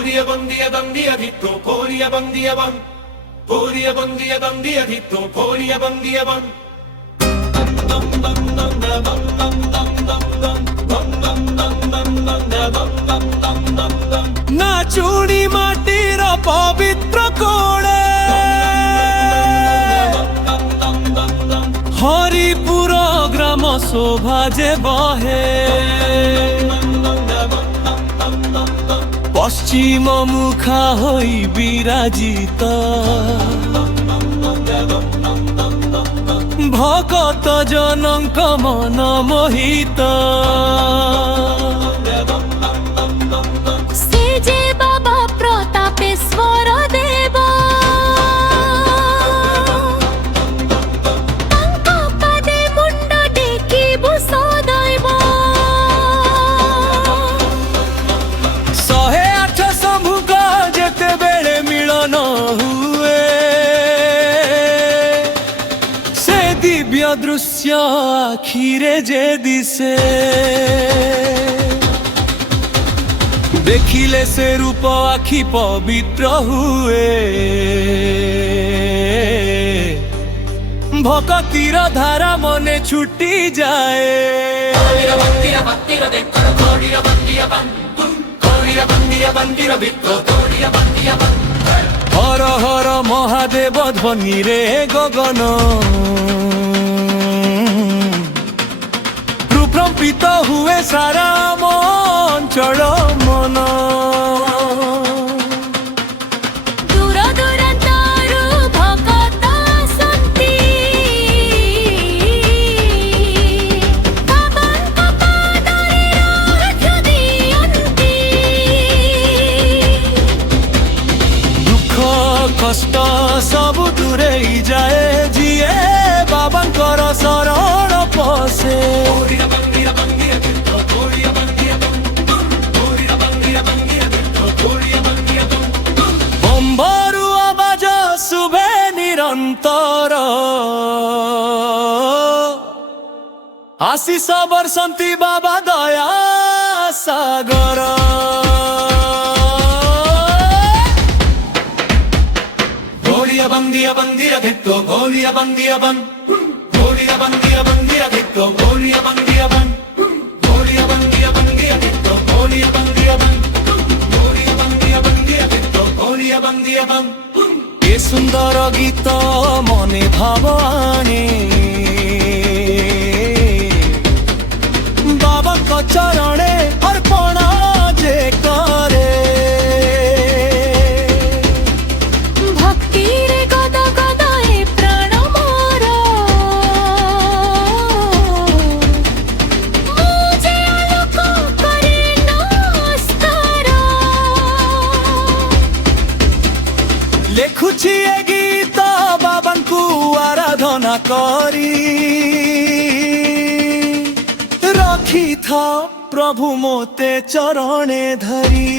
Poria bandia dandia ditto, poria bandia ban. Poria bandia dandia ditto, poria bandia ban. না চুড়ি মাটির পবিত্র কোড়ে হরিপুর গ্রাম শোভা যে বহে পশ্চিম মুখা হই বিরাজিত ভকত জনଙ୍କ মন মোহিত সে যে বাবা প্রতাপেশ্বর দেব তাঙ্ক পাদে মুন্ড টেকিবু সদৈব 108 ଶମ୍ଭୁଙ୍କ ଯେତେବେଳେ ମିଳନ ହୁଏ ସେ ଦିବ୍ୟ ଦୃଶ୍ୟ ଆଖିରେ ଯେ ଦିଶେ ଦେଖିଲେ ସେ ରୂପ ଆଖି ପବିତ୍ର ହୁଏ ଭକତିର ଧାରା ମନେ ଛୁଟି ଯାଏ হর হর মহাদেব ধ্বনি রে গগন প্রকম্পিত হুয়ে সারা অঞ্চল মন দূর দূরান্তরু ভকত আସନ୍ତି ବାବାଙ୍କ ପାଦରେ ରକ୍ଷା ଦିଅନ୍ତି দুঃখ কষ্ট সবু দূরেই যায় যিয়ে বাবাঙ্কর শরণ পশে বম্বরু আবাজ শুভে নিরন্তর আশিষ বর্ষন্তি বাবা দয়া সাগর Poria bandia bandia ditto, poria bandia ban. Poria bandia bandia ditto, poria bandia ban. Poria bandia bandia ditto, poria bandia ban. Poria bandia bandia ditto, poria bandia ban. এ সুন্দর গীত মনে ভাব আনে বাবাଙ୍କ চরণে অর্পণ যে করে ভক্তিরে গদ গদ এ প্রাণ মোর মুঝে আলোক করে নমস্কার লেখুছি এ গীত বাবাଙ୍କୁ আরাধনা করি রখিথ প্রভু মোতে চরণে ধরি